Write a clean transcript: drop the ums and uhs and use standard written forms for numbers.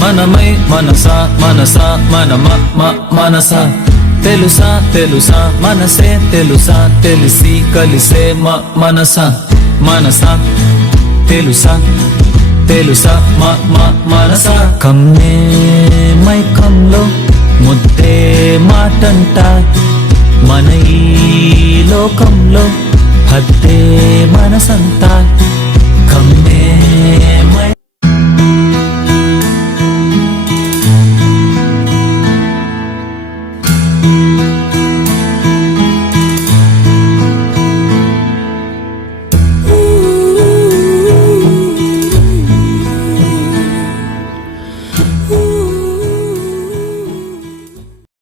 మనమై మనసా మనసా మనసా తెలుసా తెలుసా మనసే తెలుసా తెలిసి కలిసే మనసా మనసా తెలుసా తెలుసా మనసా కమ్మే మైకంలో ముద్దే మాటంట మన ఈ లోకంలో హద్దే మనసంతా కమ్మే మై